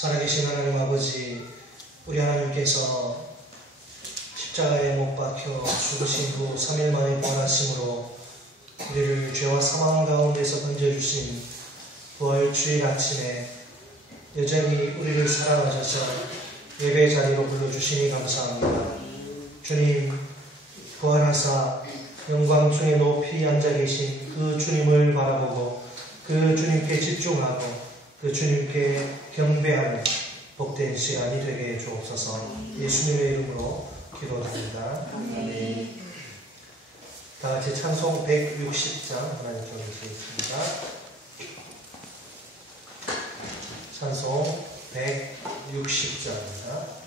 살아계신 하나님 아버지, 우리 하나님께서 십자가에 못 박혀 죽으신 후 3일 만에 부활하심으로 우리를 죄와 사망 가운데서 건져주신 부활 주일 아침에 여전히 우리를 사랑하셔서 예배 자리로 불러주시니 감사합니다. 주님, 부활하사 영광 중에 높이 앉아 계신 그 주님을 바라보고 그 주님께 집중하고 그 주님께 경배하는 복된 시간이 되게 해 주옵소서. 예수님의 이름으로 기도드립니다. 아멘. 다 같이 찬송 160장 하나님 전해드리겠습니다. 찬송 160장입니다.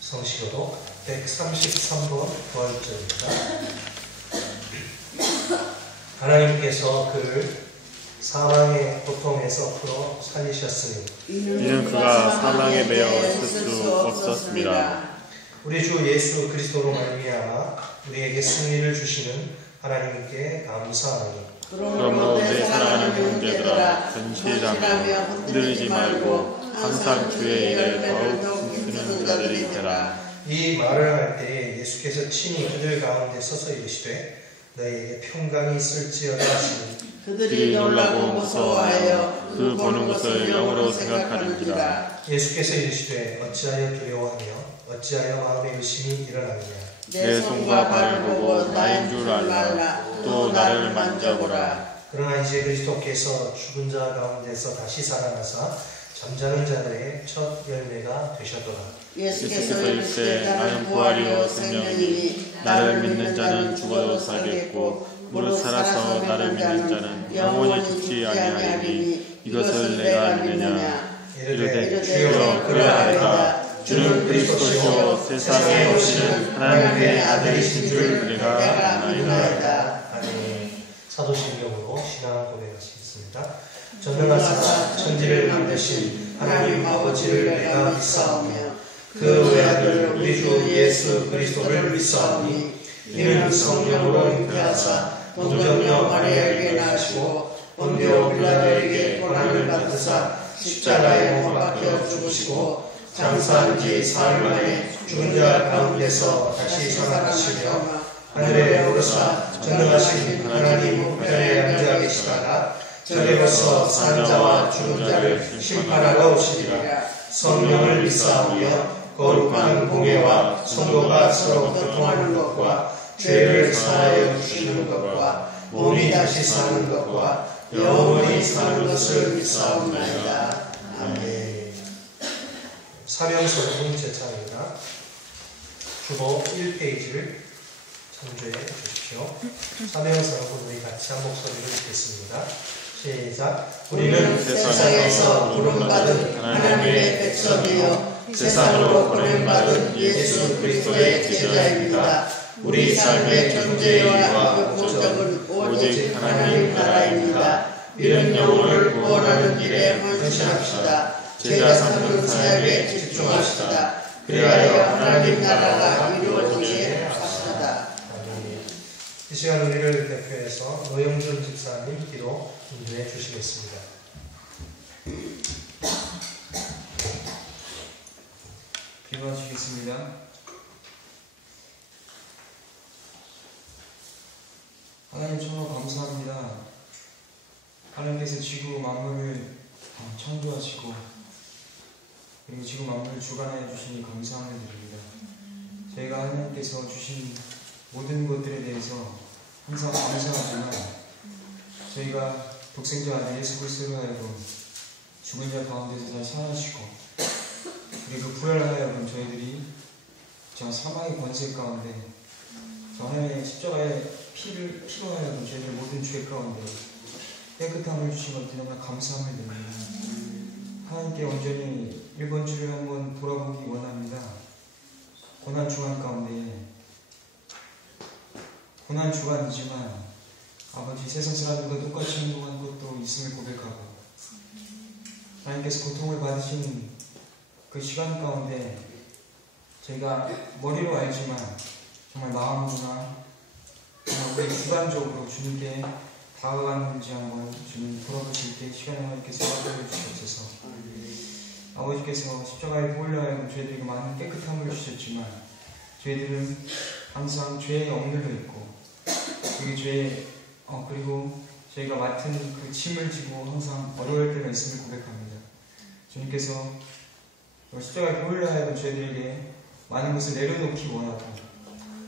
성시교독 133번 부활절입니다. 하나님께서 그를 사망의 고통에서 풀어 살리셨으니 이는 그가 사망에 매여 있을 수 없었습니다. 우리 주 예수 그리스도로 말미암아 우리에게 승리를 주시는 하나님께 감사하니 그러므로 내 사랑하는 형제들아, 전시하며 흔들리지 말고 항상 주의 일에 더욱 힘쓰는 자들이 되라. 이 말을 할 때에 예수께서 친히 그들 가운데 서서 이르시되 너희에게 평강이 있을지어다 하시니 그들이 놀라고 무서워하여 그 보는 것을 영으로 생각하는지라. 예수께서 이르시되 어찌하여 두려워하며 어찌하여 마음에 의심이 일어나느냐. 내 손과 발을 보고 나인 줄 알라. 또 나를 만져보라. 그러나 이제 그리스도께서 죽은 자 가운데서 다시 살아나사 잠자는 자들의 첫 열매가 되셨도다. 예수께서 이르시되 나는 부활이요 생명이니 나를 믿는 자는 죽어도 살겠고 무릇 살아서 나를 믿는 자는 영원히 죽지 아니하리니 이것을 내가 믿느냐. 이르되 주여 그러하리이다. 주는 그리스도시요 세상에 오시는 하나님의 아들이신 줄 우리가 아나이다. 아멘. 사도신경으로 신앙 고백하시겠습니다. 전능하사 천지를 만드신 하나님 아버지를 내가 믿사오며 그 외아들 우리 주 예수 그리스도를 믿사오니 이는 성령으로 잉태하사 동정녀 마리아에게 나시고 본디오 빌라도에게 고난을 받으사 십자가에 못 박혀 죽으시고 장사한 지 사흘 만에 죽은 자 가운데서 다시 살아나시며 하늘에 오르사 전능하신 하나님 우편에 앉아 계시다가 저리로서 산 자와 죽은 자를 심판하러 오시리라. 성령을 믿사오며 거룩한 공예와 성도가 서로 교통하는 것과 죄를 사하여 주시는 것과 몸이 다시 사는 것과 영원히 사는 것을 믿사옵나이다. 아멘. 사명서 두 번째 차입니다. 주보 1페이지를 참조해 주십시오. 사명서로 우리 같이 한 목소리로 읽겠습니다. 시작. 우리는 세상에서 부름받은 하나님의 백성이요 세상으로 보냄받은 예수 그리스도의 제자입니다. 우리 삶의 존재와 목적은 오직 하나님 나라입니다. 이런 영혼을 구원하는 일에 헌신합시다. 제자 삼는 사역에 집중합시다. 그리하여 하나님 나라가 이루어지게 합시다. 이 시간 우리를 대표해서 노영준 집사님 기도 인도해 주시겠습니다. 기도하시겠습니다. 하나님 정말 감사합니다. 하나님께서 지구 만물을 창조하시고 그리고 지구 만물을 주관해 주시니 감사함을 드립니다. 저희가 하나님께서 주신 모든 것들에 대해서 항상 감사하지만 저희가 독생자 아들 예수 그리스도로 하여금 죽은 자 가운데서 다시 살아나시고 그리고 부활하여금 저희들이 저 사망의 권세 가운데 저 하나님의 십자가의 피로 하여금 저희들 모든 죄 가운데 깨끗함을 주신 것에 너무나 감사함을 드립니다. 하나님께 온전히 1번 주를 한번 돌아보기 원합니다. 고난 주간 가운데 고난 주간이지만 아버지 세상 사람들과 똑같이 행동한 것도 있음을 고백하고 하나님께서 고통을 받으신 그 시간 가운데 저희가 머리로 알지만 정말 마음으로나 정말 우리 주관적으로 주님께 다가가는지 한번 주님 돌아보실 때 시간에 하나님께서 허락해 주시옵소서. 아버지께서 십자가에 보일하여 저희들에게 많은 깨끗함을 주셨지만 저희들은 항상 죄에 억눌려 있고 그리고 저희가 맡은 그 짐을 지고 항상 어려울 때가 있음을 고백합니다. 주님께서 십자가에 보일하여 저희들에게 많은 것을 내려놓기 원하고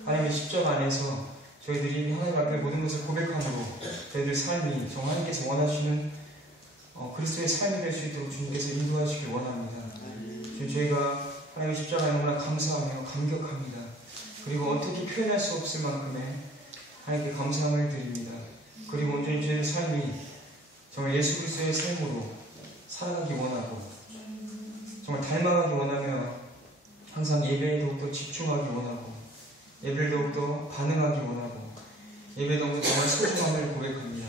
하나님의 십자가 안에서 저희들이 하나님 앞에 모든 것을 고백함으로 저희들 삶이 정말 하나님께서 원하시는 그리스도의 삶이 될 수 있도록 주님께서 인도하시길 원합니다. 저희가 하나님의 십자가에 너무나 감사하며 감격합니다. 그리고 어떻게 표현할 수 없을 만큼의 하나님께 감사함을 드립니다. 그리고 온전히 저희의 삶이 정말 예수 그리스도의 삶으로 살아가기 원하고 정말 닮아가기 원하며 항상 예배에 더욱더 집중하기 원하고 예배를 더욱더 반응하기 원하고 예배 더욱더 정말 소중함을 고백합니다.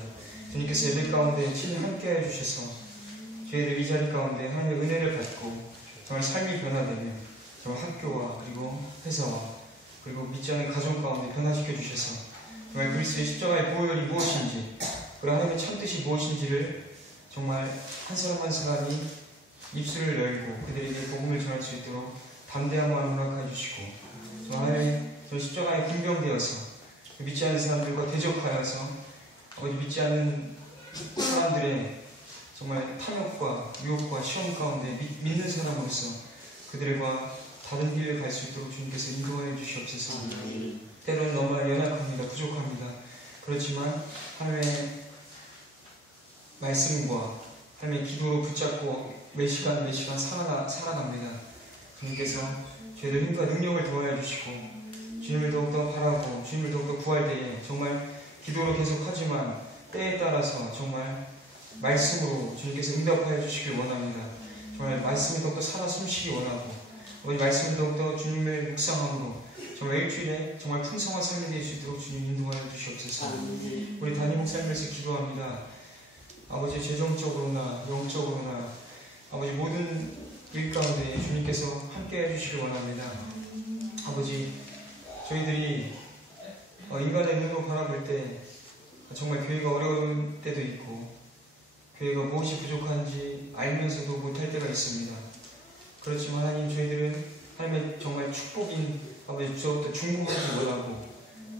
주님께서 예배 가운데 친히 함께해 주셔서 저희들 이 자리 가운데 하나님의 은혜를 받고 정말 삶이 변화되며 정말 학교와 그리고 회사와 그리고 믿지 않는 가정 가운데 변화시켜 주셔서 정말 그리스도의 십자가의 보혈이 무엇인지 그리고 하나님의 참뜻이 무엇인지를 정말 한 사람 한 사람이 입술을 열고 그들에게 복음을 전할 수 있도록 담대한 마음을 허락해 주시고 하나님의 십자가에 분병되어서 믿지 않는 사람들과 대적하여서 믿지 않는 사람들의 정말 탐욕과 유혹과 시험 가운데 믿는 사람으로서 그들과 다른 길을 갈 수 있도록 주님께서 인도하여 주시옵소서. 때로는 너무나 연약합니다. 부족합니다. 그렇지만 하나님의 말씀과 하나님의 기도로 붙잡고 매 시간 살아갑니다. 주님께서 저희들 힘과 능력을 더하여 주시고 주님을 더욱더 바라고 주님을 더욱더 구할 때에 정말 기도로 계속하지만 때에 따라서 정말 말씀으로 주님께서 응답하여 주시길 원합니다. 정말 말씀이 더욱더 살아 숨쉬기 원하고 우리 말씀을 더욱더 주님을 묵상함으로 정말 일주일에 정말 풍성한 삶이 될 수 있도록 주님 인도하여 주시옵소서. 우리 담임 목사님에서 기도합니다. 아버지 재정적으로나 영적으로나 아버지 모든 일 가운데 주님께서 함께 해주시길 원합니다. 아버지 저희들이 인간의 눈으로 바라볼 때 정말 교회가 어려운 때도 있고 교회가 무엇이 부족한지 알면서도 못할 때가 있습니다. 그렇지만 하나님, 저희들은 하나님의 정말 축복인 아버지 저부터 중국하지 못하고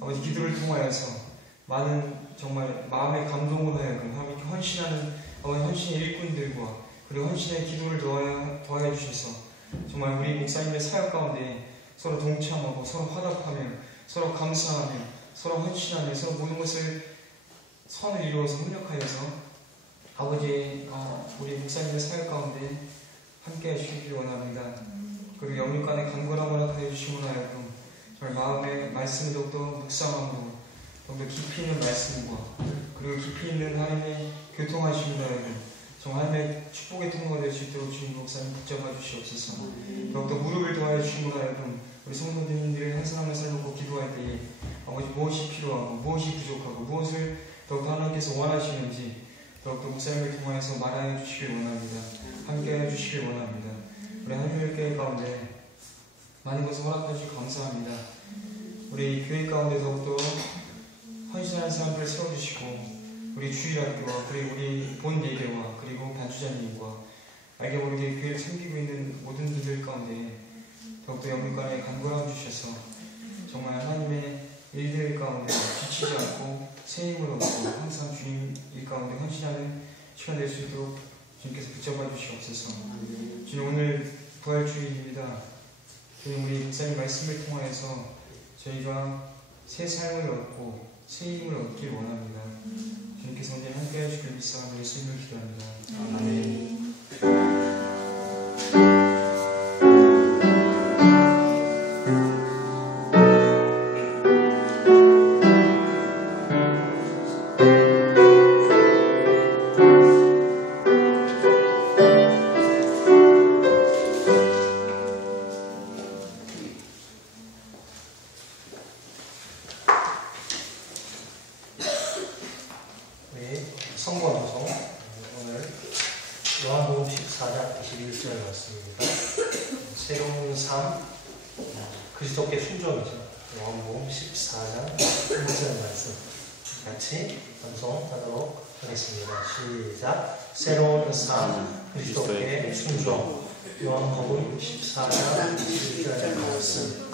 아버지 기도를 통하여서 많은 정말 마음의 감동으로 하여금 하나님께 헌신하는 아버지 헌신의 일꾼들과 그리고 헌신의 기도를 더하여 주셔서 정말 우리 목사님의 사역 가운데 서로 동참하고 서로 화답하며 서로 감사하며 서로 헌신하며 서로 모든 것을 선을 이루어서 협력하여서 아버지 우리 목사님의 사역 가운데 함께 해주시길 원합니다. 그리고 영육 간의 간절함을 허락하여 주시므로 하여금 정말 마음의 말씀을 더욱더 묵상함으로 더욱더 깊이 있는 말씀과 그리고 깊이 있는 하나님의 교통하심으로 하여금 정말 하나님의 축복의 통로가 될 수 있도록 주님 목사님 붙잡아 주시옵소서. 더욱더 무릎을 도와여 주시므로 하여금 우리 성도님들을 항상 삶을 놓고 기도할 때에 아버지 무엇이 필요하고 무엇이 부족하고 무엇을 더욱더 하나님께서 원하시는지 더욱더 목사님을 통하여서 말하여 주시길 원합니다. 함께하여 주시길 원합니다. 우리 한일교회 가운데 많은 것을 허락해 주시고 감사합니다. 우리 교회 가운데 더욱더 헌신하는 사람들을 세워주시고 우리 주일학교와 그리고 우리 본 예배와 그리고 반주자님과 알게 모르게 교회를 섬기고 있는 모든 분들 가운데 더욱더 영육간에 간구함 주셔서 정말 하나님의 일들 가운데 지치지 않고 새 힘을 얻고 항상 주님 일 가운데 헌신하는 시간 될 수 있도록 주님께서 붙잡아 주시옵소서. 주님, 오늘 부활주일입니다. 주님, 우리 목사님 말씀을 통하여서 저희가 새 삶을 얻고 새 힘을 얻길 원합니다. 주님께서 오늘 함께 해주길 믿사오며 예수님을 기도합니다. 아멘. 그리스도께 순종이죠. 요한복음 14장 1절 말씀 같이 방송하도록 하겠습니다. 시작. 새로운 삶, 그리스도께 순종. 요한복음 14장 1절 말씀.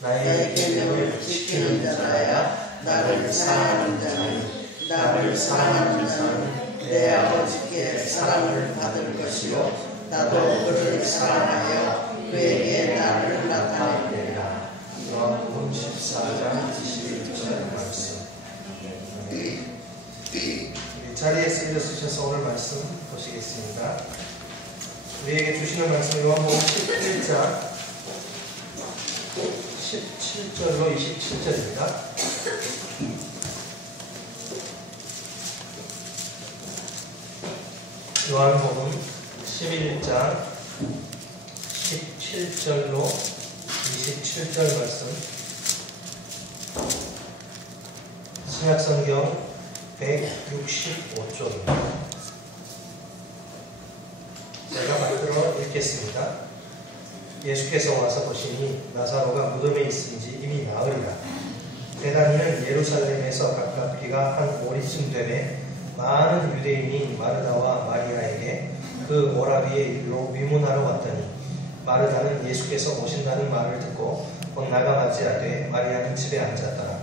나의 계명을 지키는 자라야 나를 사랑하는 자니 나를 사랑하는 자는 내 아버지께 사랑을 받을 것이요 나도 그를 사랑하여 그에게 나를 나타내리라. 요한복음 14장 21절 말씀. 우리 자리에서 일어서셔서 오늘 말씀 보시겠습니다. 우리에게 주시는 말씀 요한복음 11장 17절로 27절입니다. 요한복음 11장 17절로 27절 말씀. 신약성경 165쪽입니다. 제가 만들어 읽겠습니다. 예수께서 와서 보시니 나사로가 무덤에 있은지 이미 나으리라. 베다니는 예루살렘에서 가깝기가 한 오리쯤 되매 많은 유대인이 마르다와 마리아에게 그 오라비의 일로 위문하러 왔더니 마르다는 예수께서 오신다는 말을 듣고 곧 나가 맞이하되 마리아는 집에 앉았더라.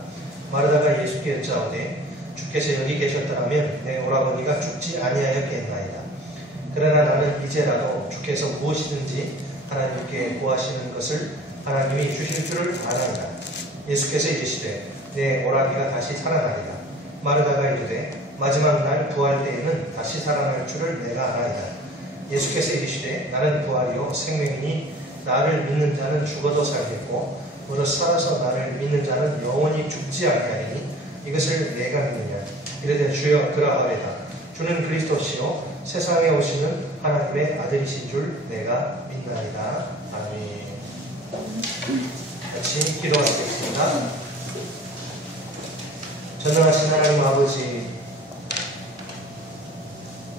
마르다가 예수께 여짜오되 주께서 여기 계셨더라면 내 오라버니가 죽지 아니하였겠나이다. 그러나 나는 이제라도 주께서 무엇이든지 하나님께 구하시는 것을 하나님이 주실 줄을 아나이다. 예수께서 이르시되 내 오라비가 다시 살아나리라. 마르다가 이르되 마지막 날 부활 때에는 다시 살아날 줄을 내가 아나이다. 예수께서 이르시되 나는 부활이요 생명이니 나를 믿는 자는 죽어도 살겠고 무릇 살아서 나를 믿는 자는 영원히 죽지 아니하리니 이것을 내가 믿느냐. 이르되 주여 그러하외다. 주는 그리스도시요 세상에 오시는 하나님의 아들이신 줄 내가 믿나이다. 아멘. 같이 기도하겠습니다. 전능하신 하나님 아버지,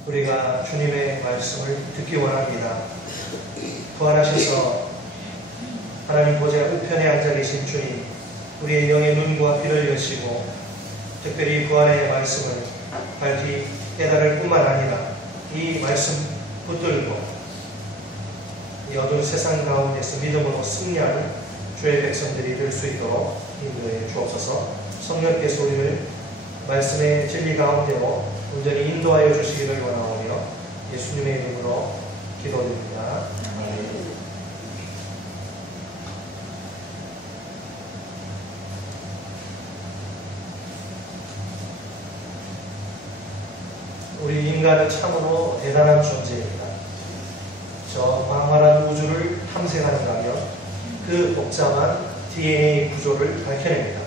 우리가 주님의 말씀을 듣기 원합니다. 부활하셔서 하나님 보좌 우편에 앉아 계신 주님, 우리의 영의 눈과 귀를 여시고 특별히 부활의 말씀을 밝히 깨달을 뿐만 아니라 이 말씀 붙들고 이 어두운 세상 가운데서 믿음으로 승리하는 주의 백성들이 될 수 있도록 인도해 주옵소서. 성령께서 우리를 말씀의 진리 가운데로 온전히 인도하여 주시기를 원하오며 예수님의 이름으로 기도드립니다. 아멘. 우리 인간은 참으로 대단한 존재입니다. 저 광활한 우주를 탐색하는가면 그 복잡한 DNA 구조를 밝혀냅니다.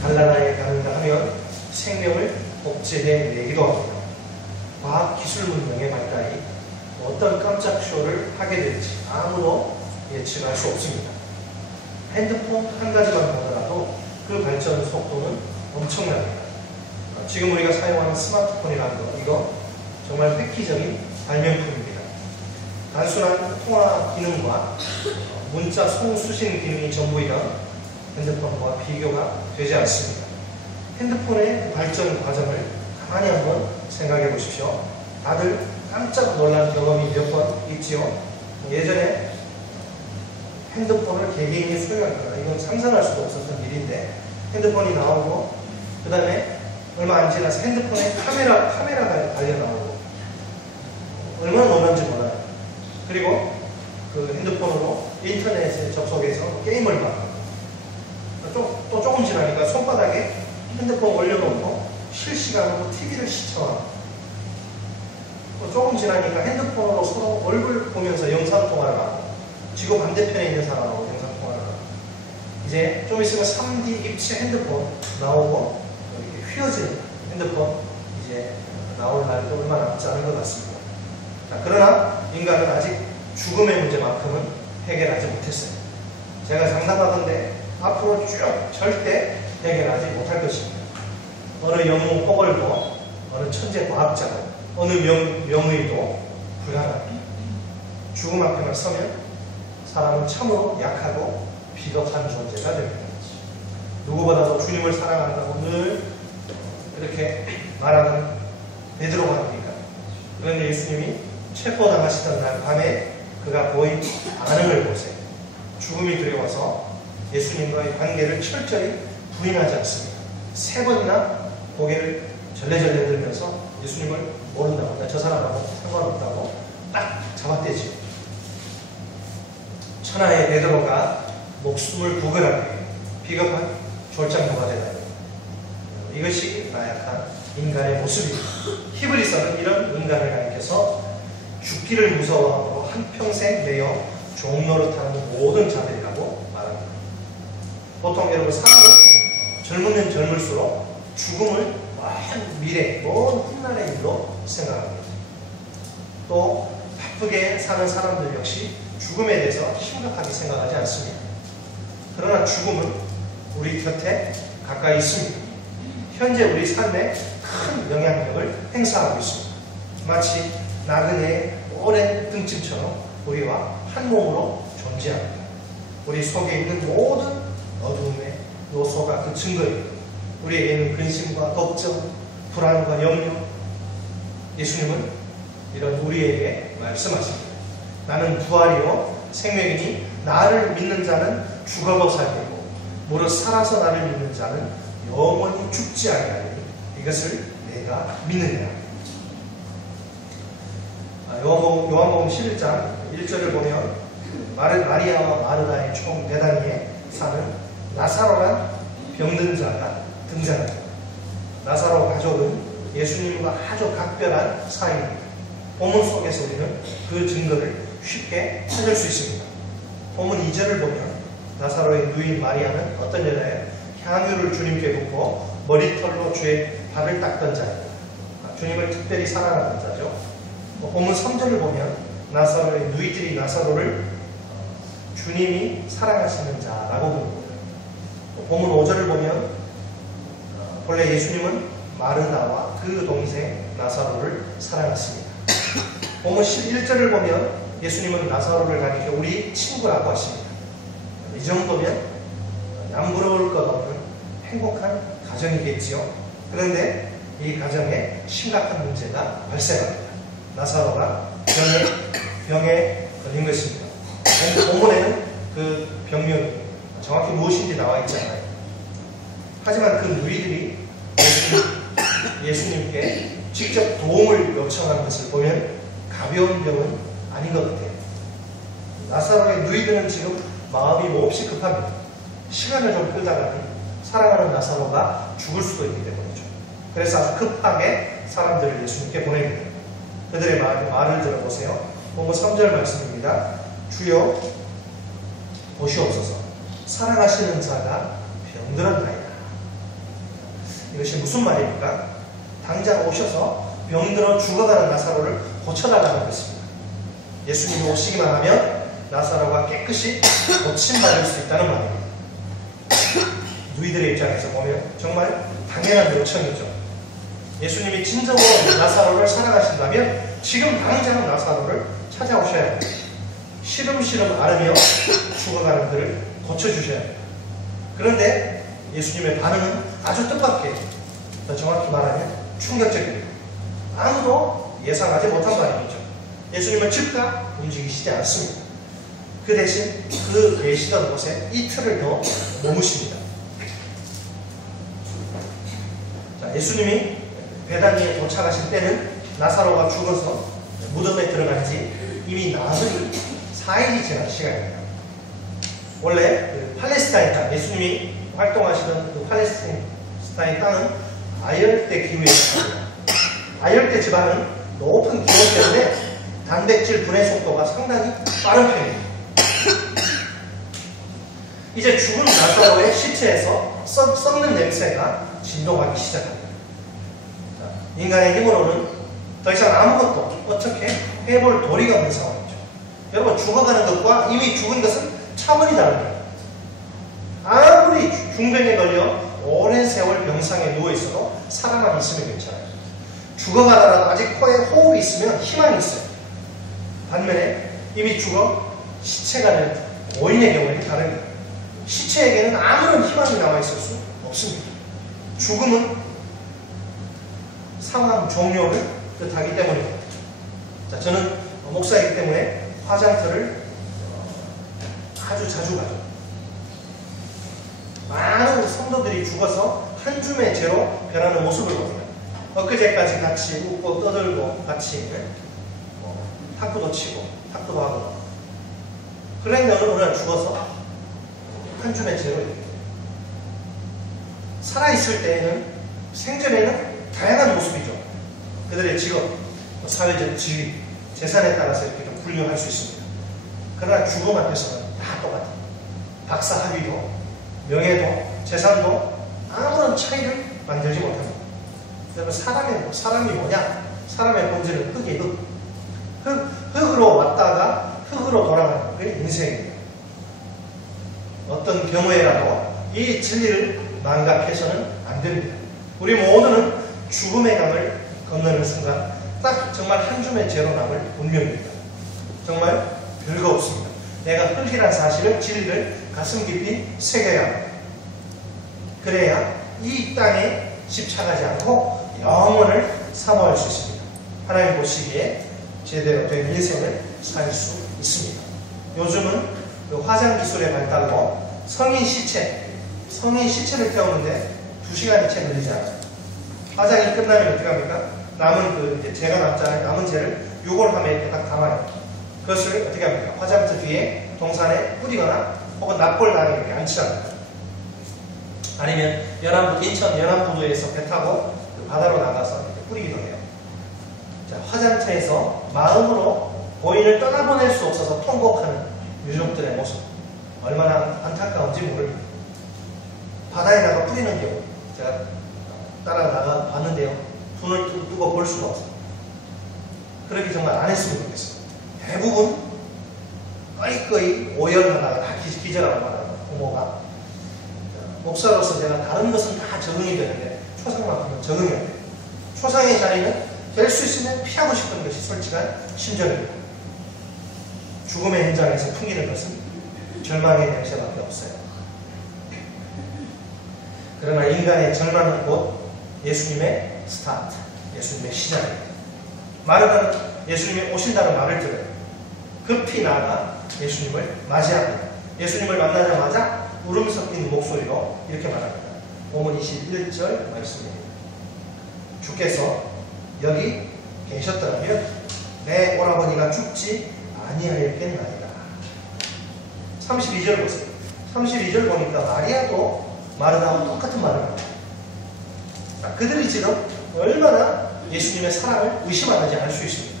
달나라에 가는가 하면 생명을 복제해내기도 합니다. 과학기술 문명의 발달이 어떤 깜짝 쇼를 하게 될지 아무도 예측할 수 없습니다. 핸드폰 한 가지만 보더라도 그 발전 속도는 엄청납니다. 지금 우리가 사용하는 스마트폰이라는 것, 이거 정말 획기적인 발명품입니다. 단순한 통화 기능과 문자 송수신 기능이 전부이던 핸드폰과 비교가 되지 않습니다. 핸드폰의 발전 과정을 가만히 한번 생각해 보십시오. 다들 깜짝 놀란 경험이 몇 번 있지요? 예전에 핸드폰을 개개인이 소유한다. 이건 상상할 수도 없었던 일인데 핸드폰이 나오고 그 다음에 얼마 안 지나서 핸드폰에 카메라가 달려 나오고 얼마나 놀란지 몰라요. 그리고 그 핸드폰으로 인터넷에 접속해서 게임을 하고 또 조금 지나니까 손바닥에 핸드폰 올려놓고 실시간으로 TV를 시청하고 또 조금 지나니까 핸드폰으로 서로 얼굴 보면서 영상통화를 하고 지구 반대편에 있는 사람하고 영상통화를 하고 이제 좀 있으면 3D 입체 핸드폰 나오고 이렇게 휘어지는 핸드폰 이제 나올 날도 얼마 남지 않은 것 같습니다. 자, 그러나 인간은 아직 죽음의 문제만큼은 해결하지 못했어요. 제가 장담하건대 앞으로 쭉 절대 해결하지 못할 것입니다. 어느 영웅 호걸도 어느 천재 과학자도 어느 명의도 불가능합니다. 죽음 앞에만 서면 사람은 참으로 약하고 비겁한 존재가 됩니다. 누구보다도 주님을 사랑한다고 늘 이렇게 말하는 베드로가 아닙니까? 그런데 예수님이 체포당하시던 날 밤에 그가 보인 반응을 보세요. 죽음이 두려워서 예수님과의 관계를 철저히 부인하지 않습니다. 3번이나 고개를 절레절레 들면서 예수님을 모른다고, 저 사람하고 상관없다고 딱 잡아떼지. 천하의 베드로가 목숨을 구걸하게 비겁한 졸장부가 되다니. 이것이 나약한 인간의 모습입니다. 히브리서는 이런 인간을 가리켜서 죽기를 무서워하고 한평생 매여 종노릇하는 모든 자들이라고 말합니다. 보통 여러분 사람은 젊으면 젊을수록 죽음을 먼 미래, 먼 훗날의 일로 생각합니다. 또 바쁘게 사는 사람들 역시 죽음에 대해서 심각하게 생각하지 않습니다. 그러나 죽음은 우리 곁에 가까이 있습니다. 현재 우리 삶에 큰 영향력을 행사하고 있습니다. 마치 나그네의 오랜 등짐처럼 우리와 한 몸으로 존재합니다. 우리 속에 있는 모든 어두움의 요소가 그 증거입니다. 우리에게는 근심과 걱정, 불안과 염려. 예수님은 이런 우리에게 말씀하십니다. 나는 부활이요 생명이니 나를 믿는 자는 죽어도 살고 무릇 살아서 나를 믿는 자는 영원히 죽지 아니하리니 이것을 내가 믿느니라. 요한복음 11장 1절을 보면 마리아와 마르다의 총 베다니에 사는 나사로란 병든 자가 등장합니다. 나사로 가족은 예수님과 아주 각별한 사이입니다. 본문 속에서 우리는 그 증거를 쉽게 찾을 수 있습니다. 본문 2절을 보면 나사로의 누인 마리아는 어떤 여자예요? 향유를 주님께 붓고 머리털로 주의 발을 닦던 자입니다. 주님을 특별히 사랑하는 자죠. 본문 3절을 보면 나사로의 누이들이 나사로를 주님이 사랑하시는 자라고 부릅니다. 본문 5절을 보면 본래 예수님은 마르다와 그 동생 나사로를 사랑하십니다. 본문 11절을 보면 예수님은 나사로를 가리켜 우리 친구라고 하십니다. 이 정도면 남부러울 것 없는 행복한 가정이겠지요. 그런데 이 가정에 심각한 문제가 발생합니다. 나사로가 병에 걸린 것입니다. 본문에는 그 병명이 정확히 무엇인지 나와 있지 않아요. 하지만 그 누이들이 예수님께 직접 도움을 요청한 것을 보면 가벼운 병은 아닌 것 같아요. 나사로의 누이들은 지금 마음이 몹시 급합니다. 시간을 좀 끌다가니 사랑하는 나사로가 죽을 수도 있기 때문이죠. 그래서 아주 급하게 사람들을 예수님께 보냅니다. 그들의 말을 들어보세요. 본문 3절 말씀입니다. 주여 보시옵소서, 사랑하시는 자가 병들었나이다. 이것이 무슨 말입니까? 당장 오셔서 병들어 죽어가는 나사로를 고쳐달라는 것입니다. 예수님이 오시기만 하면 나사로가 깨끗이 고침받을 수 있다는 말입니다. 누이들의 입장에서 보면 정말 당연한 요청이죠. 예수님이 진정으로 나사로를 사랑하신다면 지금 당장 나사로를 찾아오셔야 합니다. 시름시름 앓으며 죽어가는 그를 고쳐주셔야 합니다. 그런데 예수님의 반응은 아주 뜻밖이에요. 더 정확히 말하면 충격적입니다. 아무도 예상하지 못한 반응이죠. 예수님은 즉각 움직이시지 않습니다. 그 대신 그 계시던 곳에 이틀을 더 머무십니다. 자, 예수님이 베다니에 도착하실 때는 나사로가 죽어서 무덤에 들어간 지 이미 나흘이 4일이 지난 시간입니다. 원래 그 팔레스타인 땅, 예수님이 활동하시던 그 팔레스타인 땅은 아열대 기후였습니다. 아열대 지방은 높은 기온 때문에 단백질 분해 속도가 상당히 빠른 편입니다. 이제 죽은 나사로의 시체에서 썩는 냄새가 진동하기 시작합니다. 인간의 힘으로는 더 이상 아무것도 어떻게 해볼 도리가 없는 상황이죠. 여러분, 죽어가는 것과 이미 죽은 것은 차원이 다릅니다. 아무리 중병에 걸려 오랜 세월 병상에 누워있어도 살아만 있으면 괜찮아요. 죽어가다라도 아직 코에 호흡이 있으면 희망이 있어요. 반면에 이미 죽어 시체가 된 고인의 경우에는 다릅니다. 시체에게는 아무런 희망이 남아있을 수 없습니다. 죽음은 상황 종료를 뜻하기 때문입니다. 자, 저는 목사이기 때문에 화장터를 아주 자주 가죠. 많은 성도들이 죽어서 한 줌의 죄로 변하는 모습을 봅니다. 엊그제까지 같이 웃고 떠들고 같이 탁구도 치고 탁구도 하고, 그런데 어느 날 죽어서 한 줌의 죄로 살아있을 때에는, 생전에는 다양한 모습이죠. 그들의 직업, 사회적 지위, 재산에 따라서 이렇게 좀 분류할 수 있습니다. 그러나 죽음 앞에서는 다 똑같아요. 박사 학위도, 명예도, 재산도 아무런 차이를 만들지 못합니다. 여러분, 사람이 뭐냐? 사람의 본질은 흙이 흙으로 왔다가 흙으로 돌아가는 게 인생입니다. 어떤 경우에라도 이 진리를 망각해서는 안 됩니다. 우리 모두는 죽음의 강을 건너는 순간 딱 정말 한 줌의 죄로 남을 운명입니다. 정말 별거 없습니다. 내가 흙이란 사실을, 진리를 가슴 깊이 새겨야 합니다. 그래야 이 땅에 집착하지 않고 영원을 사모할 수 있습니다. 하나님 보시기에 제대로 된 인생을 살 수 있습니다. 요즘은 그 화장 기술의 발달로 성인 시체를 태우는데 2시간이 채 걸리지 않아요. 화장이 끝나면 어떻게 합니까? 남은 그 이제 죄가 남잖아요. 남은 죄를 유골함에 이렇게 딱 담아요. 그것을 어떻게 합니까? 화장터 뒤에 동산에 뿌리거나 혹은 납골당에 이렇게 안치합니다. 아니면 인천 연안부두에서 배 타고 그 바다로 나가서 이렇게 뿌리기도 해요. 자, 화장터에서 마음으로 고인을 떠나보낼 수 없어서 통곡하는 유족들의 모습, 얼마나 안타까운지 모릅니다. 바다에다가 뿌리는 경우 제가 따라나가 봤는데요. 눈을 뜨고 볼 수가 없어요. 그러기 정말 안 했으면 좋겠어요. 대부분 꺼이꺼이 오열하다가 다 기절하고 말하는 부모가. 목사로서 제가 다른 것은 다 적응이 되는데 초상만큼은 적응이 안 돼요. 초상의 자리는 될 수 있으면 피하고 싶은 것이 솔직한 심정입니다. 죽음의 현장에서 풍기는 것은 절망의 냄새밖에 없어요. 그러나 인간의 절망은 곧 예수님의 스타트, 예수님의 시작입니다. 마르다는 예수님이 오신다는 말을 들어요. 급히 나가 예수님을 맞이합니다. 예수님을 만나자마자 울음 섞인 목소리로 이렇게 말합니다. 본문 21절 말씀입니다. 주께서 여기 계셨더라면 내 오라버니가 죽지 아니하였겠나이다. 32절 보세요. 32절 보니까 마리아도 마르다와 똑같은 말을 합니다. 그들이 지금 얼마나 예수님의 사랑을 의심하는지 알 수 있습니다.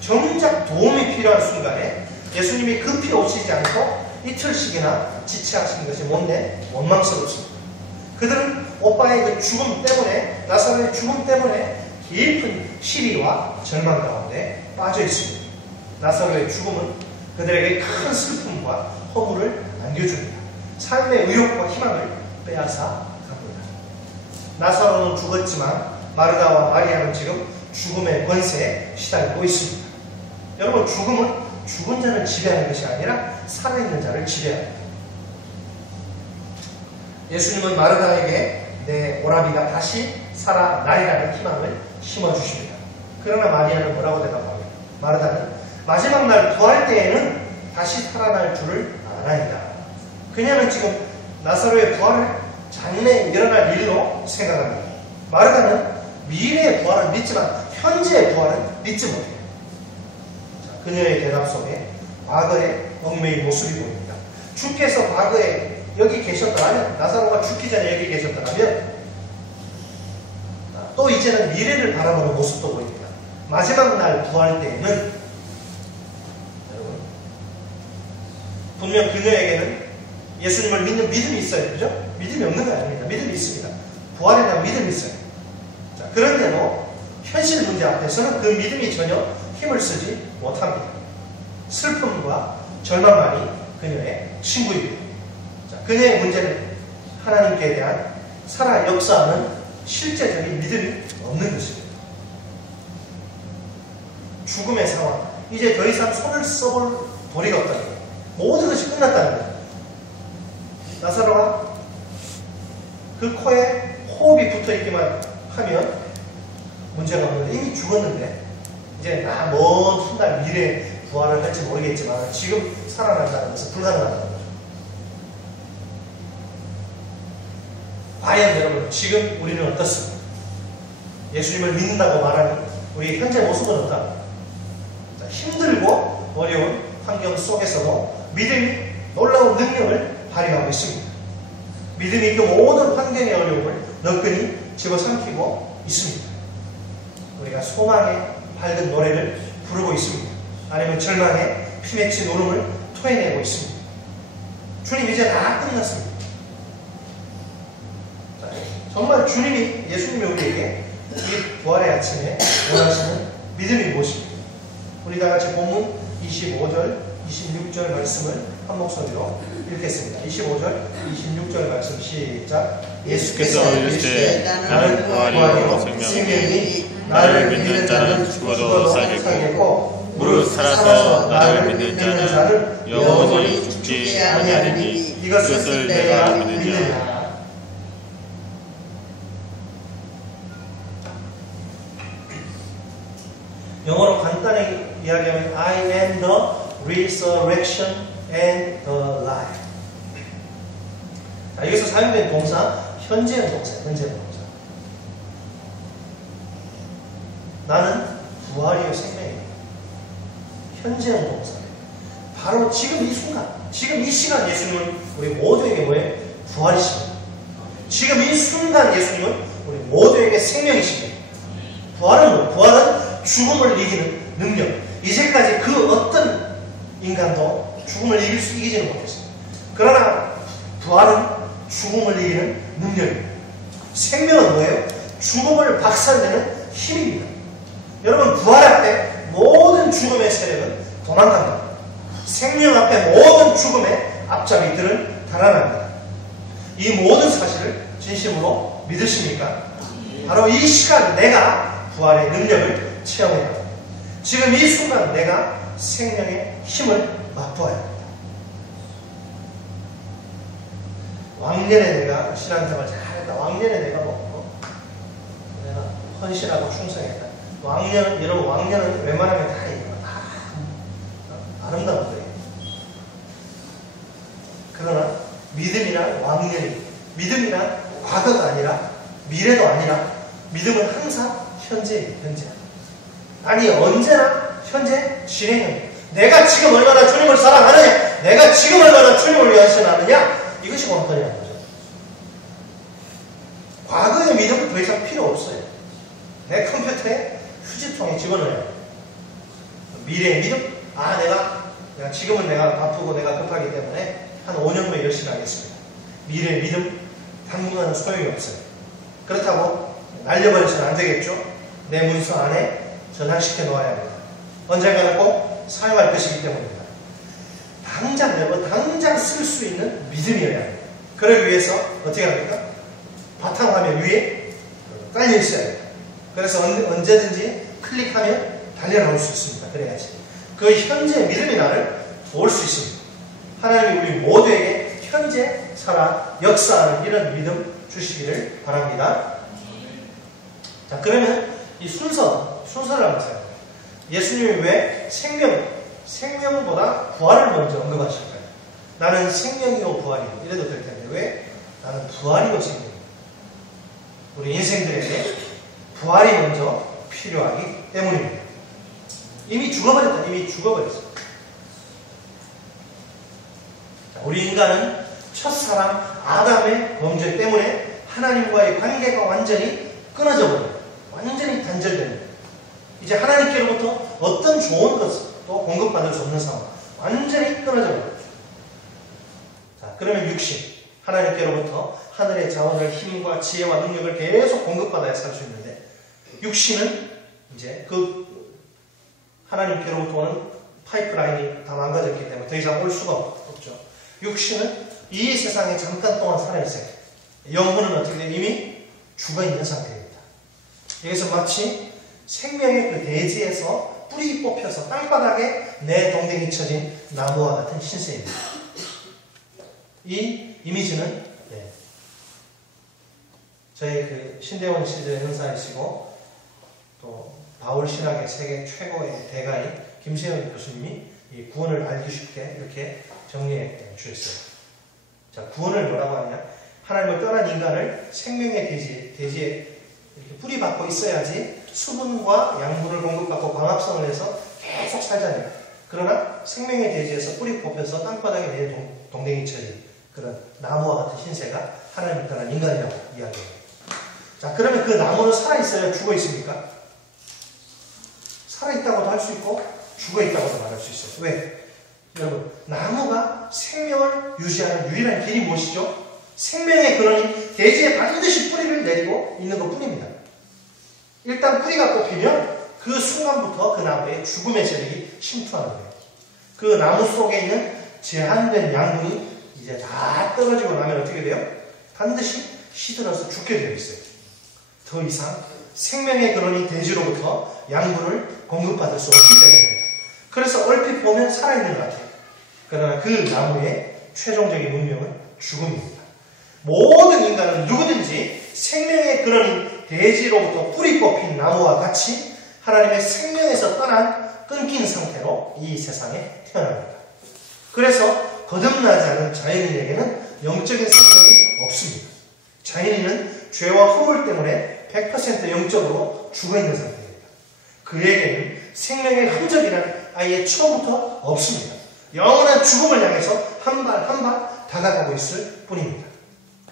정작 도움이 필요한 순간에 예수님이 급히 오시지 않고 이틀씩이나 지체하신 것이 뭔데 원망스럽습니다. 그들은 오빠의 그 죽음 때문에, 나사로의 죽음 때문에 깊은 시리와 절망 가운데 빠져 있습니다. 나사로의 죽음은 그들에게 큰 슬픔과 허물을 안겨줍니다. 삶의 의욕과 희망을 빼앗아 갑니다. 나사로는 죽었지만 마르다와 마리아는 지금 죽음의 권세에 시달리고 있습니다. 여러분, 죽음은 죽은 자를 지배하는 것이 아니라 살아있는 자를 지배합니다. 예수님은 마르다에게 내 오라비가 다시 살아나리라는 희망을 심어주십니다. 그러나 마리아는 뭐라고 대답합니까? 마르다는 마지막 날 부활 때에는 다시 살아날 줄을 아나이다. 그녀는 지금 나사로의 부활을 장래에 일어날 일로 생각합니다. 마르다는 미래의 부활을 믿지만 현재의 부활은 믿지 못해요. 자, 그녀의 대답 속에 과거의 얽매인 모습이 보입니다. 주께서 과거에 여기 계셨더라면, 나사로가 죽기 전에 여기 계셨더라면 또 이제는 미래를 바라보는 모습도 보입니다. 마지막 날 부활 때에는 여러분, 분명 그녀에게는 예수님을 믿는 믿음이 있어요. 그죠? 믿음이 없는 거 아닙니다. 믿음이 있습니다. 부활에 대한 믿음이 있어요. 자, 그런데도 현실 문제 앞에서는 그 믿음이 전혀 힘을 쓰지 못합니다. 슬픔과 절망만이 그녀의 친구입니다. 자, 그녀의 문제는 하나님께 대한 살아 역사하는 실제적인 믿음이 없는 것입니다. 죽음의 상황, 이제 더 이상 손을 써볼 도리가 없다는 거예요. 모든 것이 끝났다는 거예요. 나사로가 그 코에 호흡이 붙어있기만 하면 문제가 없는데 이미 죽었는데 이제 먼 훗날 미래에 부활을 할지 모르겠지만 지금 살아난다는 것은 불가능하다는 거죠. 과연 여러분, 지금 우리는 어떻습니까? 예수님을 믿는다고 말하는 우리의 현재 모습은 어떤가? 힘들고 어려운 환경 속에서도 믿음이 놀라운 능력을 발휘하고 있습니다. 믿음이 그 모든 환경의 어려움을 너끈히 집어삼키고 있습니다. 우리가 소망의 밝은 노래를 부르고 있습니다. 아니면 절망의 피맺힌 울음을 토해내고 있습니다. 주님, 이제 다 끝났습니다. 자, 정말 주님이, 예수님이 우리에게 이 부활의 아침에 원하시는 믿음이 무엇입니까? 우리 다 같이 본문 25절, 26절 말씀을 한 목소리로 읽겠습니다. 25절, 26절 말씀 시작. 예수께서 이르시되 나는 부활이요 생명이니 나를 믿는 자는 죽어도 살겠고 무릇 살아서 나를 믿는 자는 영원히 죽지 아니하리니 이것을 내가 믿느냐. 영어로 간단히 이야기하면 I am the resurrection and the life. 자, 여기서 사용된 동사 현재형 동사예요. 현재형 동사. 나는 부활이요 생명이다. 현재형 동사예요. 바로 지금 이 순간, 지금 이 시간 예수님은 우리 모두에게 뭐예요? 부활이십니다. 지금 이 순간 예수님은 우리 모두에게 생명이십니다. 부활은 뭐? 부활은 죽음을 이기는 능력. 이제까지 그 어떤 인간도 죽음을 이기지는 못했어요. 그러나 부활은 죽음을 이기는 능력입니다. 생명은 뭐예요? 죽음을 박살내는 힘입니다. 여러분, 부활할 때 모든 죽음의 세력은 도망간다. 생명 앞에 모든 죽음의 앞잡이들은 달아납니다. 이 모든 사실을 진심으로 믿으십니까? 바로 이 시간 내가 부활의 능력을 체험해야 합니다. 지금 이 순간 내가 생명의 힘을 맛보아야 합니다. 왕년에 내가 신앙생활 잘했다. 왕년에 내가 내가 헌신하고 충성했다. 여러분 왕년은 웬만하면 다 아름다운 거예요. 그러나 믿음이란 왕년이, 믿음이란 과거가 아니라 미래도 아니라 믿음은 항상 현재예요. 현재. 아니 언제나 현재 진행합니다. 내가 지금 얼마나 주님을 사랑하느냐, 내가 지금 얼마나 주님을 위해 헌신하느냐, 이것이 원건이라는 거죠. 과거의 믿음은 더 이상 필요 없어요. 내 컴퓨터에 휴지통에 집어넣어야 돼요. 미래의 믿음? 내가 지금은 내가 바쁘고 내가 급하기 때문에 한 5년 후에 열심히 하겠습니다. 미래의 믿음? 당분간은 소용이 없어요. 그렇다고 날려버려서는 안 되겠죠. 내 문서 안에 저장시켜 놓아야 합니다. 언젠가는 꼭 사용할 것이기 때문입니다. 당장 쓸 수 있는 믿음이어야 합니다. 그러기 위해서 어떻게 합니까? 바탕화면 위에 깔려 있어야 합니다. 그래서 언제든지 클릭하면 달려나올 수 있습니다. 그래야지. 그 현재 믿음이 나를 도울 수 있습니다. 하나님이 우리 모두에게 현재 살아 역사하는 이런 믿음 주시기를 바랍니다. 자, 그러면 이 순서를 한번 생각해요. 예수님이 왜 생명보다 부활을 먼저 언급하실까요? 나는 생명이요 부활이요. 이래도 될 텐데 왜 나는 부활이요 생명이요? 우리 인생들에게 부활이 먼저 필요하기 때문입니다. 이미 죽어버렸다. 이미 죽어버렸어. 우리 인간은 첫사람 아담의 범죄 때문에 하나님과의 관계가 완전히 끊어져 버려요. 완전히 단절됩니다. 이제 하나님께로부터 어떤 좋은 것도 공급받을 수 없는 상황. 완전히 끊어져 버려요. 자, 그러면 육신. 하나님께로부터 하늘의 자원을 힘과 지혜와 능력을 계속 공급받아야 살 수 있는데 육신은 이제 그 하나님께로부터 오는 파이프라인이 다 망가졌기 때문에 더 이상 올 수가 없죠. 육신은 이 세상에 잠깐 동안 살아있어요. 영혼은 어떻게 돼요? 이미 죽어있는 상태입니다. 여기서 마치 생명의 그 대지에서 뿌리 뽑혀서 땅바닥에 내 동댕이 쳐진 나무와 같은 신세입니다. 이 이미지는 저희 그 신대원 시대 형사이시고 또 바울 신학의 세계 최고의 대가인 김세현 교수님이 이 구원을 알기 쉽게 이렇게 정리해 주셨어요. 자, 구원을 뭐라고 하냐? 하나님을 떠난 인간을 생명의 대지에 이렇게 뿌리박고 있어야지 수분과 양분을 공급받고 광합성을 해서 계속 살잖아요. 그러나 생명의 대지에서 뿌리 뽑혀서 땅바닥에 내 동댕이 쳐진 그런 나무와 같은 신세가 하나님을 떠난 인간이라고 이야기해요. 자, 그러면 그 나무는 살아있어요? 죽어있습니까? 살아있다고도 할 수 있고 죽어있다고도 말할 수 있어요. 왜? 여러분, 나무가 생명을 유지하는 유일한 길이 무엇이죠? 생명의 근원이 대지에 반드시 뿌리를 내리고 있는 것 뿐입니다. 일단 뿌리가 뽑히면 그 순간부터 그 나무에 죽음의 세력이 침투하는 거예요. 그 나무 속에 있는 제한된 양분이 이제 다 떨어지고 나면 어떻게 돼요? 반드시 시들어서 죽게 되어 있어요. 더 이상 생명의 근원이 대지로부터 양분을 공급받을 수 없기 때문입니다. 그래서 얼핏 보면 살아있는 것 같아요. 그러나 그 나무의 최종적인 운명은 죽음입니다. 모든 인간은 누구든지 생명의 근원인 대지로부터 뿌리 뽑힌 나무와 같이 하나님의 생명에서 떠난 끊긴 상태로 이 세상에 태어납니다. 그래서 거듭나지 않은 자연인에게는 영적인 생명이 없습니다. 자연인은 죄와 허물 때문에 100% 영적으로 죽어있는 상태입니다. 그에게는 생명의 흔적이란 아예 처음부터 없습니다. 영원한 죽음을 향해서 한 발 한 발 다가가고 있을 뿐입니다.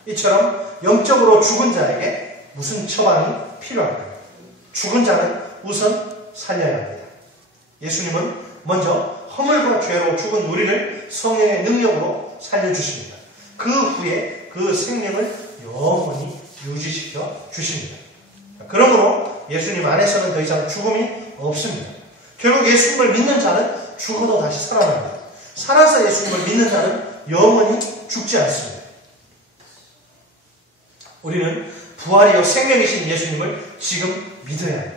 이처럼 영적으로 죽은 자에게 무슨 처방이 필요할까요? 죽은 자는 우선 살려야 합니다. 예수님은 먼저 허물과 죄로 죽은 우리를 성령의 능력으로 살려주십니다. 그 후에 그 생명을 영원히 유지시켜 주십니다. 그러므로 예수님 안에서는 더 이상 죽음이 없습니다. 결국 예수님을 믿는 자는 죽어도 다시 살아납니다. 살아서 예수님을 믿는 자는 영원히 죽지 않습니다. 우리는 부활이요 생명이신 예수님을 지금 믿어야 합니다.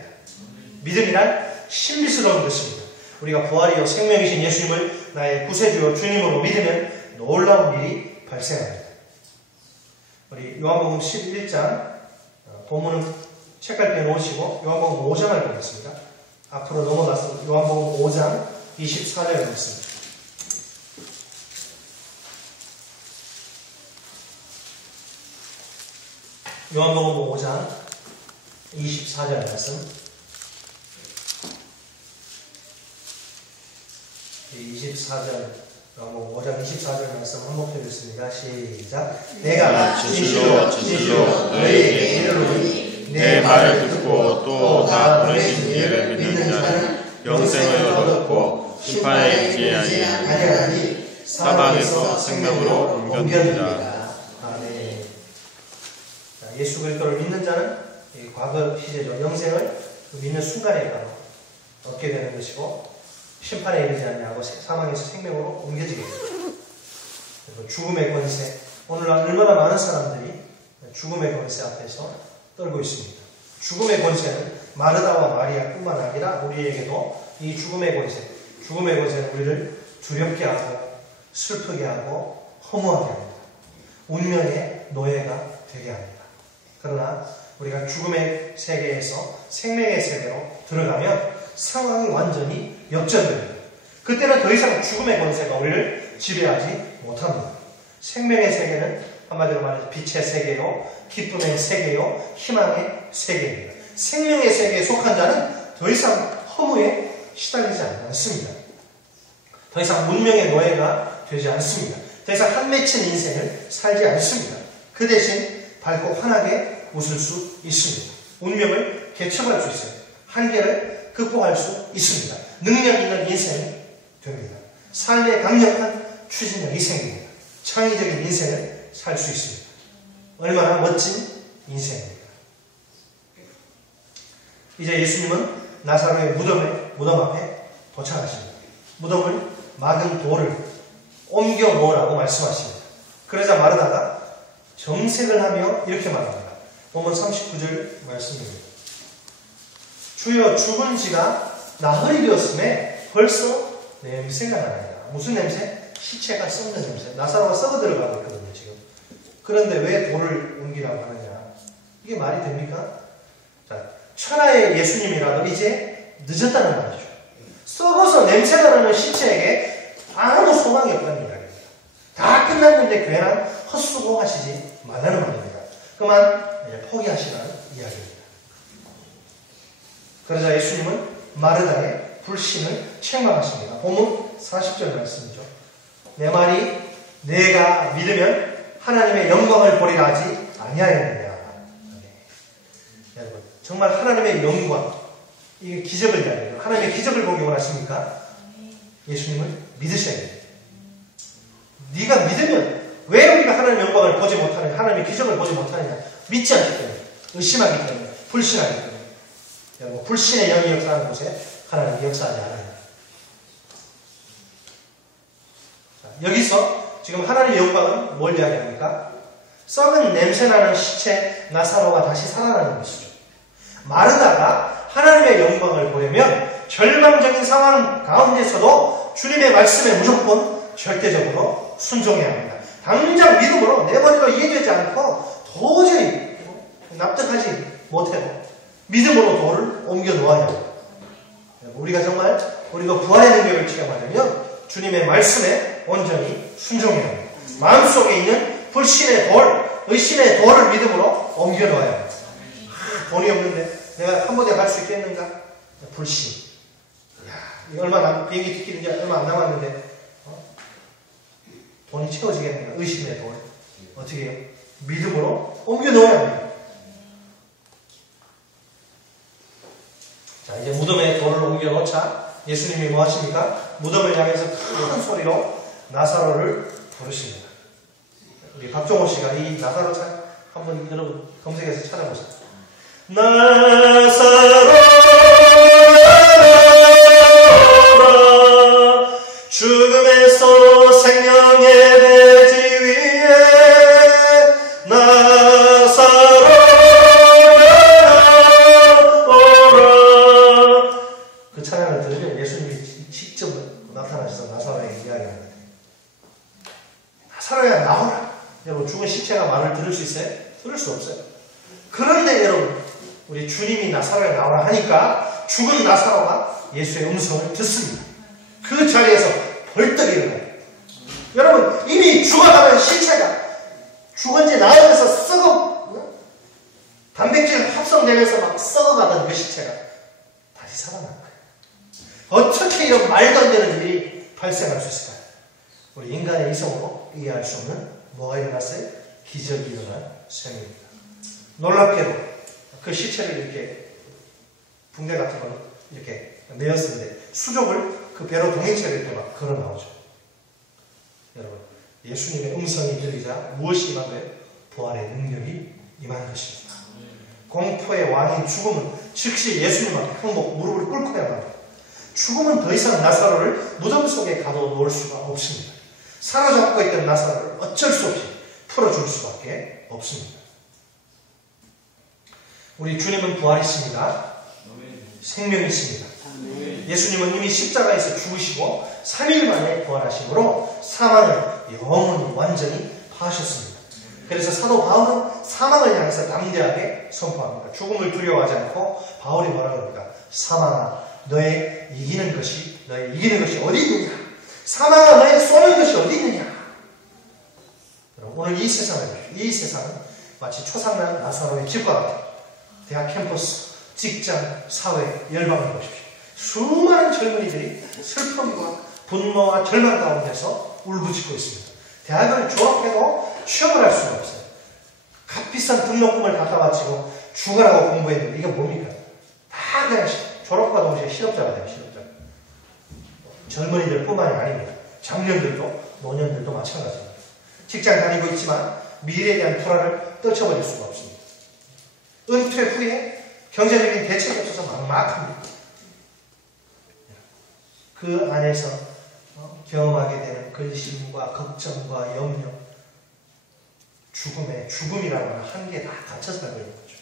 믿음이란 신비스러운 것입니다. 우리가 부활이요 생명이신 예수님을 나의 구세주요 주님으로 믿으면 놀라운 일이 발생합니다. 우리 요한복음 11장 본문은 책갈피에 놓으시고 요한복음 5장을 보겠습니다. 앞으로 넘어가서 요한복음 5장 24절을 보겠습니다. 요한복음 5장 24절 말씀. 24절, 요한복음 5장 24절 말씀 한목해보겠습니다. 시작. 내가 진실로 진실로 너희에게 이르노니 내 말을 듣고 또 나 보내신 이를 믿는 자는 영생을 얻었고 심판에 이르지 아니하나니 사망에서 생명으로 옮겨집니다. 아멘. 예수 그리스도를 믿는 자는 과거 시제죠. 영생을 믿는 순간에 바로 얻게 되는 것이고 심판에 이르지 아니하고 사망에서 생명으로 옮겨지게 됩니다. 죽음의 권세. 오늘날 얼마나 많은 사람들이 죽음의 권세 앞에서 떨고 있습니다. 죽음의 권세는 마르다와 마리아뿐만 아니라 우리에게도 이 죽음의 권세는 우리를 두렵게 하고 슬프게 하고 허무하게 합니다. 운명의 노예가 되게 합니다. 그러나 우리가 죽음의 세계에서 생명의 세계로 들어가면 상황이 완전히 역전됩니다. 그때는 더 이상 죽음의 권세가 우리를 지배하지 못합니다. 생명의 세계는 한마디로 말해서 빛의 세계요, 기쁨의 세계요, 희망의 세계입니다. 생명의 세계에 속한 자는 더 이상 허무에 시달리지 않습니다. 더 이상 운명의 노예가 되지 않습니다. 더 이상 한 맺힌 인생을 살지 않습니다. 그 대신 밝고 환하게 웃을 수 있습니다. 운명을 개척할 수 있어요. 한계를 극복할 수 있습니다. 능력 있는 인생이 됩니다. 삶의 강력한 추진력이 생깁니다. 창의적인 인생을 살 수 있습니다. 얼마나 멋진 인생입니다. 이제 예수님은 나사로의 무덤 앞에 도착하십니다. 무덤을 막은 돌을 옮겨 놓으라고 말씀하십니다. 그러자 마르다가 정색을 하며 이렇게 말합니다. 본문 39절 말씀입니다. 주여 죽은 지가 나흘이 되었음에 벌써 냄새가 나나이다. 무슨 냄새? 시체가 썩는 냄새. 나사로가 썩어 들어가고 있거든요, 지금. 그런데 왜 돌을 옮기라고 하느냐? 이게 말이 됩니까? 자, 천하의 예수님이라도 이제 늦었다는 말이죠. 썩어서 냄새가 나는 시체에게 아무 소망이 없다는 이야기입니다. 다 끝났는데 괜한 헛수고 하시지 말라는 말입니다. 그만 포기하시라는 이야기입니다. 그러자 예수님은 마르다의 불신을 책망하십니다. 본문 40절 말씀이죠. 내 말이 내가 믿으면 하나님의 영광을 보리라 하지 아니하였느냐. 여러분, 정말 하나님의 영광, 이게 기적을 이야기해요. 하나님의 기적을 보기 원하십니까? 예수님을 믿으셔야 돼요. 네가 믿으면 왜 우리가 하나님의 영광을 보지 못하느냐, 하나님의 기적을 보지 못하느냐? 믿지 않기 때문에, 의심하기 때문에, 불신하기 때문에. 여러분, 불신의 영이 역사하는 곳에 하나님이 역사하지 않아요. 자, 여기서 지금 하나님의 영광은 뭘 이야기합니까? 썩은 냄새나는 시체 나사로가 다시 살아나는 것이죠. 마르다가 하나님의 영광을 보려면 절망적인 상황 가운데서도 주님의 말씀에 무조건 절대적으로 순종해야 합니다. 당장 믿음으로 내 머리로 이해되지 않고 도저히 납득하지 못해도 믿음으로 돌을 옮겨 놓아야 합니다. 우리가 정말 우리가 부활의 능력을 체험하려면 주님의 말씀에 온전히 순종해야 합니다. 마음속에 있는 불신의 돌, 의심의 돌을 믿음으로 옮겨 놓아야 합니다. 돈이 없는데 내가 한 번에 갈 수 있겠는가? 불신. 비행기 티켓이 이제 얼마 안 남았는데 돈이 채워지겠는가? 의심의 돌. 어떻게 해요? 믿음으로 옮겨 놓아야 합니다. 자, 이제 무덤에 돌을 옮겨 놓자 예수님이 뭐 하십니까? 무덤을 향해서 큰 소리로 나사로를 부르십니다. 우리 박종호 씨가 이 나사로 한번 여러분 검색해서 찾아보세요. 나사로라 죽음에서 생명의 대지 위에 나사로라 그 찬양을 들으면 예수님이 직접 나타나셔서 나사로에게 이야기합니다. 나사로야 나오라. 여러분 죽은 시체가 말을 들을 수 있어요? 들을 수 없어요. 그런데 여러분 우리 주님이 나사로에 나오라 하니까 죽은 나사로가 예수의 음성을 듣습니다. 그 자리에서 벌떡 일어나요. 여러분, 이미 죽어가는 시체가 죽은 지 나흘에서 단백질 합성되면서 막 썩어가던 그 시체가 다시 살아난 거예요. 어떻게 이런 말도 안 되는 일이 발생할 수 있을까요? 우리 인간의 이성으로 이해할 수 없는 뭐가 일어났어요? 기적이 일어난 셈입니다. 놀랍게도 그 시체를 이렇게 붕대 같은 걸로 이렇게 내었는데 수족을 그 배로 동행체를 이렇게 막 걸어 나오죠. 여러분, 예수님의 음성이 들리자 무엇이 임한 거예요? 부활의 능력이 임한 것입니다. 공포의 왕인 죽음은 즉시 예수님 앞에 항복 무릎을 꿇고 해야 합니다. 죽음은 더 이상 나사로를 무덤 속에 가둬놓을 수가 없습니다. 사로잡고 있던 나사로를 어쩔 수 없이 풀어줄 수밖에 없습니다. 우리 주님은 부활이십니다. 생명이십니다. 예수님은 이미 십자가에서 죽으시고 3일 만에 부활하심으로 사망을 영원히 완전히 파하셨습니다. 그래서 사도 바울은 사망을 향해서 담대하게 선포합니다. 죽음을 두려워하지 않고 바울이 뭐라고 합니까? 사망아, 너의 이기는 것이 어디 있느냐? 사망아, 너의 쏘는 것이 어디 있느냐? 오늘 이 세상은 마치 초상난 나사로의 집과 같아요. 대학 캠퍼스, 직장, 사회, 열방을 보십시오. 수많은 젊은이들이 슬픔과 분노와 절망 가운데서 울부짖고 있습니다. 대학을 졸업해도 취업을 할 수가 없어요. 값비싼 등록금을 갖다 바치고 죽으라고 공부했는데 이게 뭡니까? 다 그냥 졸업과 동시에 실업자가 돼요. 실업자. 젊은이들 뿐만이 아닙니다. 장년들도 노년들도 마찬가지입니다. 직장 다니고 있지만 미래에 대한 불안을 떨쳐버릴 수가 없습니다. 은퇴 후에 경제적인 대책이 없어서 막막합니다. 그 안에서 경험하게 되는 근심과 걱정과 염려, 죽음이라는 건 한계에 다 갇혀서 살고 있는 거죠.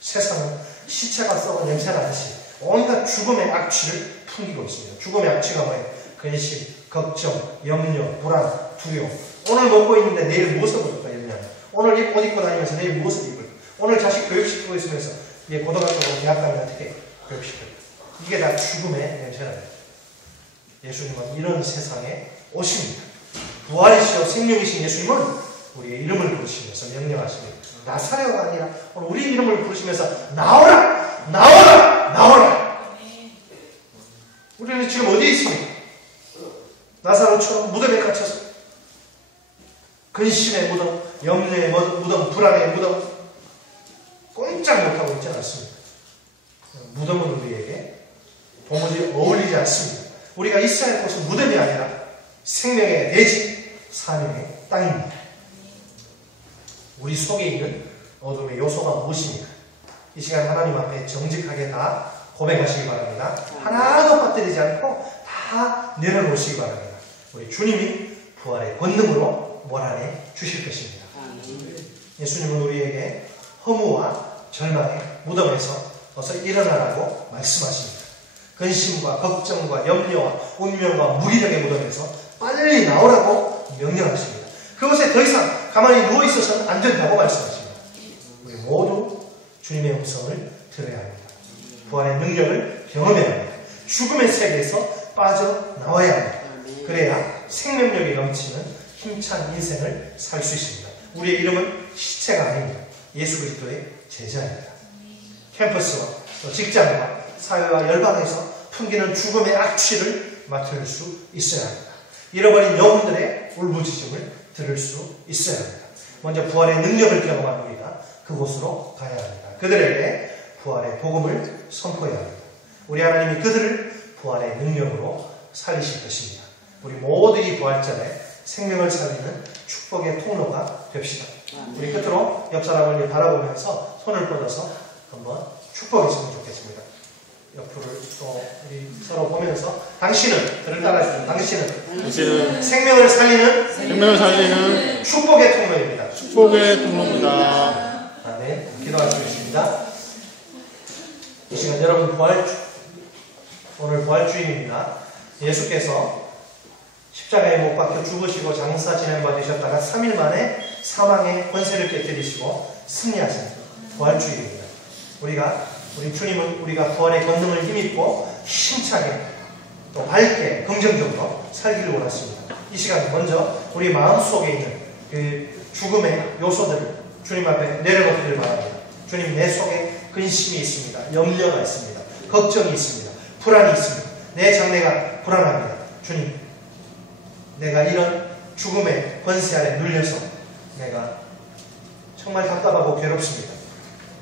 세상은 시체가 썩어 냄새나듯이 온갖 죽음의 악취를 풍기고 있습니다. 죽음의 악취가 뭐예요? 근심, 걱정, 염려, 불안, 두려움. 오늘 먹고 있는데 내일 무엇을 먹을까? 염려. 오늘 옷 입고 다니면서 내일 무엇을 입을까? 오늘 자식 교육시키고 있으면서 얘 고등학교로 대학 가면 어떻게 교육시킬까? 이게 다 죽음의 냄새랍니다. 예수님은 이런 세상에 오십니다. 부활이시오 생명이신 예수님은 우리의 이름을 부르시면서 명령하십니다. 나사로가 아니라 우리 이름을 부르시면서 나오라! 나오라! 나오라! 우리는 지금 어디에 있습니까? 나사로처럼 무덤에 갇혀서 근심의 무덤, 염려의 무덤, 불안의 무덤 꼼짝 못하고 있지 않습니다. 무덤은 우리에게 도무지 어울리지 않습니다. 우리가 있어야 할 곳은 무덤이 아니라 생명의 대지, 사명의 땅입니다. 우리 속에 있는 어둠의 요소가 무엇입니까? 이 시간 하나님 앞에 정직하게 다 고백하시기 바랍니다. 하나도 빠뜨리지 않고 다 내려놓으시기 바랍니다. 우리 주님이 부활의 권능으로 몰아내 주실 것입니다. 예수님은 우리에게 허무와 절망의 무덤에서 어서 일어나라고 말씀하십니다. 근심과 걱정과 염려와 운명과 무기력의 무덤에서 빨리 나오라고 명령하십니다. 그것에 더 이상 가만히 누워있어서는 안 된다고 말씀하십니다. 우리 모두 주님의 음성을 들어야 합니다. 부활의 능력을 경험해야 합니다. 죽음의 세계에서 빠져나와야 합니다. 그래야 생명력이 넘치는 힘찬 인생을 살 수 있습니다. 우리의 이름은 시체가 아닙니다. 예수 그리스도의 제자입니다. 캠퍼스와 직장과 사회와 열방에서 풍기는 죽음의 악취를 맡을 수 있어야 합니다. 잃어버린 영혼들의 울부짖음을 들을 수 있어야 합니다. 먼저 부활의 능력을 경험한 우리가 그곳으로 가야 합니다. 그들에게 부활의 복음을 선포해야 합니다. 우리 하나님이 그들을 부활의 능력으로 살리실 것입니다. 우리 모두 이 부활절에 생명을 살리는 축복의 통로가 됩시다. 우리 끝으로 옆 사람을 바라보면서 손을 뻗어서 한번 축복했으면 좋겠습니다. 옆으로 또 우리 서로 보면서 당신은 저를 따라주세요. 당신은 생명을 살리는 축복의 통로입니다. 축복의 통로입니다. 아멘. 기도하시겠습니다. 이 시간 여러분 오늘 부활주일입니다. 예수께서 십자가에 못 박혀 죽으시고 장사 진행받으셨다가 3일 만에 사망의 권세를 깨뜨리시고 승리하신 부활주일입니다. 우리 주님은 우리가 부활의 권능을 힘입고 힘차게 또 밝게 긍정적으로 살기를 원하십니다. 이 시간 먼저 우리 마음속에 있는 그 죽음의 요소들을 주님 앞에 내려놓기를 바랍니다. 주님, 내 속에 근심이 있습니다. 염려가 있습니다. 걱정이 있습니다. 불안이 있습니다. 내 장래가 불안합니다. 주님, 내가 이런 죽음의 권세 아래 눌려서 내가 정말 답답하고 괴롭습니다.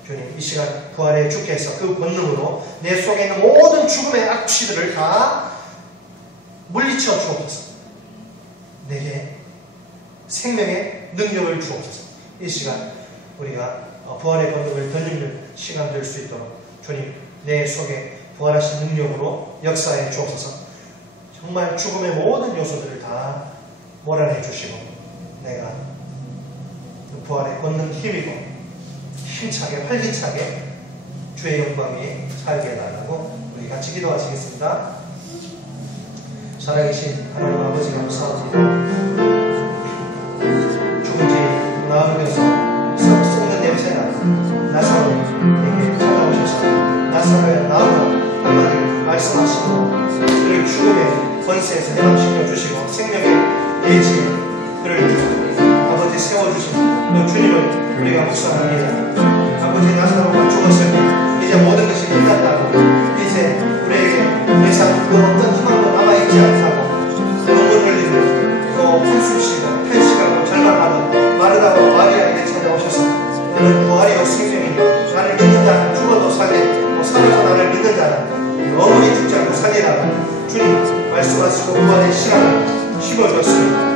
주님, 이 시간 부활의 주께서 그 권능으로 내 속에 있는 모든 죽음의 악취들을 다 물리쳐 주옵소서. 내게 생명의 능력을 주옵소서. 이 시간 우리가 부활의 권능을 덧입는 시간 될 수 있도록 주님, 내 속에 부활하신 능력으로 역사해 주옵소서. 정말 죽음의 모든 요소들을 다 몰아내 주시고 내가 그 부활의 권능 힘이고 힘차게 활기차게 주의 영광에 살게 해달라고 우리 같이 기도하시겠습니다. 살아계신 하나님 아버지, 감사합니다. 죽은 지 나흘에서 썩는 냄새나 나사로에게 찾아오셔서 나사로야 나오라 한마디를 말씀하시고 그를 죽음의 권세에서 해방시켜 주시고 생명의 예지에 그를 아버지 세워주신 그 주님을 우리가 묵상합니다. 아버지, 나사로가 죽었을 때 이제 모든 것이 끝났다고, 이제 우리에게 더 이상 그 어떤 희망도 남아있지 않다고 눈물 흘리며 또 한숨 쉬고 편식하고 절망하는 마르다와 마리아에게 찾아오셔서 너는 부활이요 생명이니 나를 믿는 자는 죽어도 살게 또 살아서 나를 믿는 자는 영원히 죽지 않고 살리라고 주님 말씀하시고 부활의 시간을 심어주었습니다.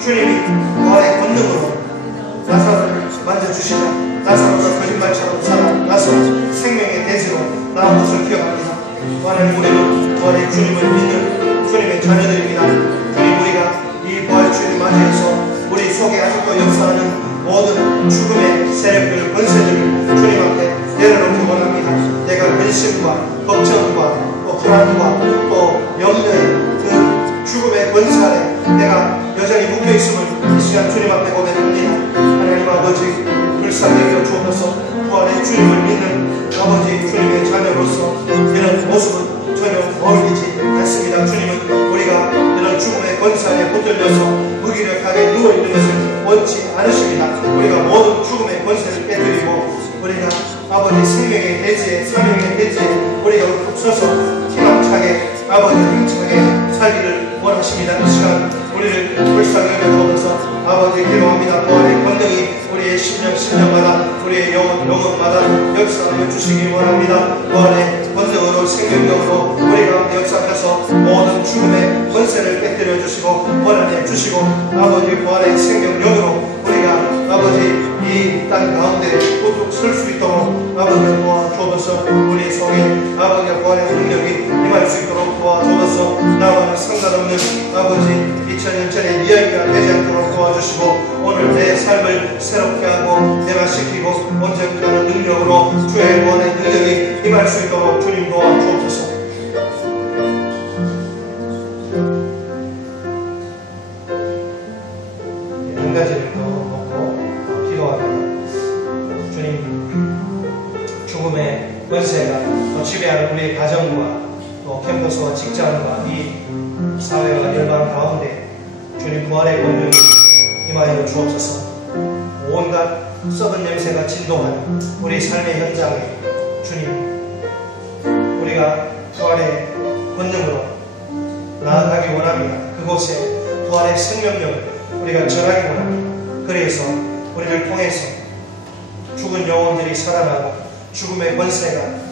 주님이 부활의 권능으로 나사로를 만져주시며 나사로가 거짓말처럼 살아나서 생명의 대지로 나온 것을 기억합니다. 하나님, 우리는 부활의 주님을 믿는 주님의 자녀들입니다. 주님, 우리가 이 부활 주님 맞이해서 우리 속에 아직도 역사하는 모든 죽음의 세력들, 권세들을 주님 앞에 내려놓기 원합니다. 내가 근심과 걱정과 또 불안과 또 염려의 그 죽음의 권세 아래 내가 여전히 묶여있음을 이 시간 주님 앞에 고백합니다. 하나님 아버지, 불쌍히 여겨 주옵소서. 부활의 주님을 믿는 아버지 주님의 자녀로서 이런 모습은 전혀 어울리지 않습니다. 주님은 우리가 이런 죽음의 권세 아래 붙들려서 무기력하게 누워있는 것을 원치 않으십니다. 우리가 모든 죽음의 권세를 깨뜨리고 우리가 아버지 생명의 대지에, 사명의 대지에 우리가 서서 희망차게 아버지 힘차게 살기를 원하십니다. 이 시간 우리를 불쌍히 여겨주옵소서. 아버지, 기도합니다. 부활의 권능이 우리의 심령마다 우리의 영혼마다 역사하여 주시기 원합니다. 부활의 권능으로 생명력으로 우리 가운데 역사하셔서 모든 죽음의 권세를 깨뜨려 주시고 원하여 주시고 아버지, 부활의 생명력으로 우리가 아버지 이 땅 가운데 우뚝 설 수 있도록 아버지 도와주옵소서. 우리 속에 아버지의 부활의 능력이 임할 수 있도록 도와주옵소서. 나와는 상관없는 아버지 2000년 전에 이야기가 되지 않도록 도와주시고 오늘 내 삶을 새롭게 하고 대화시키고 온전케 하는 능력으로 주의 구원의 능력이 임할 수 있도록 주님 도와주옵소서. 한 가지를 더 놓고 기도합니다. 주님, 죽음의 권세가 지배하는 우리의 가정과 또 캠퍼스와 직장과 이 사회와 열방 가운데 주님 부활의 권능이 임하여 주옵소서. 온갖 썩은 냄새가 진동하는 우리 삶의 현장에 주님, 우리가 부활의 권능으로 나아가기 원합니다. 그곳에 부활의 생명력을 우리가 전하기 원합니다. 그래서 우리를 통해서 죽은 영혼들이 살아나고 죽음의 권세가